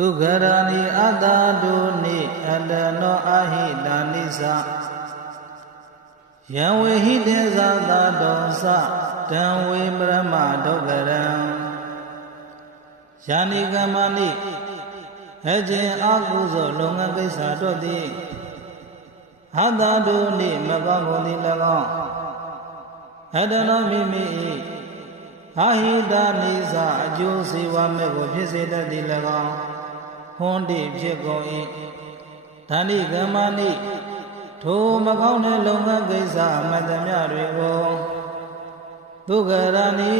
ဒုက္ခရာနိအတ္တတုနိအတ္တနောအဟိတာနိသယံဝေဟိတေသသာတောသတံဝေပရမဒုက္ခရံယာနိကမ္မနိအကျင့်အကုသိုလ်လုပ်ငန်းကိစ္စတို့သည်အတ္တတုနိမကောင်းကုန်သည်၎င်းအတ္တနောမိမိ၏အာဟိတာနိသအကျိုးစေဝမဲ့ကိုဖြစ်စေတတ်သည်၎င်းဟွန်းတိဖြစ်ကုန်၏ဒါနိကမ္မနိထိုမကောင်းတဲ့လုပ်ငန်းကိစ္စမတ္တမြတွေကိုဒုက္ခရာနိ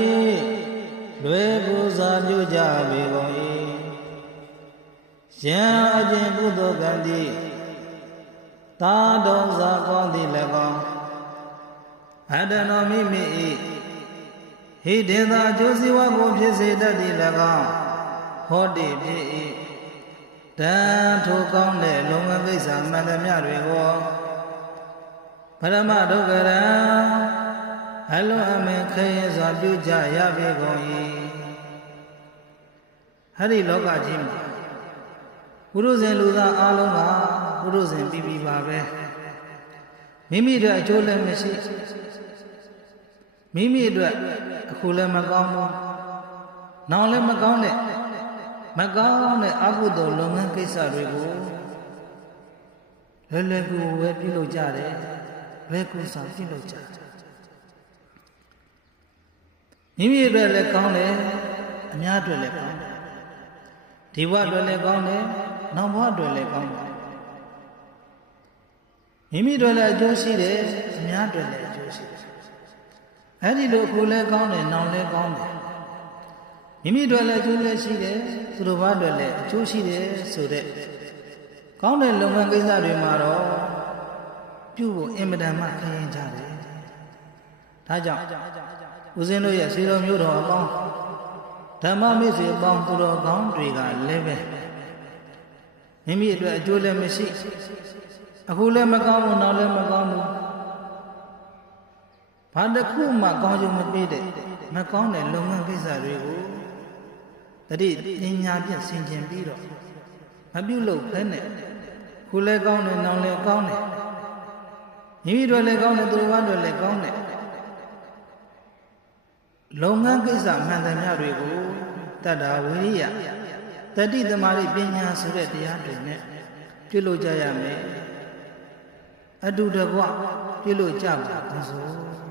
လွယ်ကူစွာပြုကြပေကုန်၏ယံအကျင့်ကုသိုလ်ကံသည်သာတော်စွာကောင်းသည်၎င်းအတ္တနောမိမိ၏ဟိတေသာအကျိုးစီးပွားကိုဖြစ်စေတတ်သည်၎င်းဟောတိဖြစ်၏တံထိုကောင်းတဲ့လုပ်ငန်းကိစ္စမှန်သမျှတွေကိုပရမဒုက္ခရံအလုံးအမင်းခရင်စွာပြုကြရပေကုန်၏ဟရိလောကကြီးမှာပုရုဇဉ်လူသားအလုံးကပုရုဇဉ်ပြီးပြီပါပဲမိမိတို့အကျိုးလည်းမရှိမိမိအတွက်အခုလည်းမကောင်းဘူးနောင်လည်းမကောင်းတဲ့အကုသိုလ်လုပ်ငန်းကိစ္စတွေကိုလွယ်လွယ်ကူကူပဲပြုလုပ်ကြတယ်လွယ်ကူစွာပြုလုပ်ကြတယ်မိမိအတွက်လည်းကောင်းတယ်အများအတွက်လည်းကောင်းတယ်ဒီဘဝအတွက်လည်းကောင်းတယ်နောက်ဘဝအတွက်လည်းကောင်းတယ်မိမိတို့လည်းအကျိုးရှိတယ်အများအတွက်လည်းအကျိုးရှိတယ်အဲ့ဒီလိုအခုလည်းကောင်းတယ်နောက်လည်းကောင်းတယ်မိမိတို့လည်းအကျိုးလည်းရှိတယ်သူတို့ဘာတွေလည်းအကျိုးရှိတယ်ဆိုတဲ့ကောင်းတဲ့လုပ်ငန်းကိစ္စတွေမှာတော့ပြုဖို့အင်မတန်မှခရင်ကြတယ်ဒါကြောင့်ဦးဇင်းတို့ရဲ့ဆွေတော်မျိုးတော်အပေါင်းဓမ္မမိတ်ဆွေအပေါင်းသူတော်ကောင်းတွေကလည်းပဲမိမိအတွက်အကျိုးလည်းမရှိအခုလည်းမကောင်းဘူးနောက်လည်းမကောင်းဘူးဘာတစ်ခုမှကောင်းကျိုးမပေးတဲ့မကောင်းတဲ့လုပ်ငန်းကိစ္စတွေကိုတတိပညာဖြင့်ဆင်ခြင်ပြီးတော့မပြုလုပ်ဖဲနဲ့ခုလည်းကောင်းတယ်နောက်လည်းကောင်းတယ်မိမိတို့လည်းကောင်းတယ်သူတို့ဘာတွေလည်းကောင်းတယ်လုပ်ငန်းကိစ္စမှန်သမျှတွေကိုတတ္တဝိရိယတတိသမารိပညာဆိုတဲ့တရားတွေနဲ့ပြုလုပ်ကြရမယ်အတူတကွပြုလုပ်ကြပါဘုရား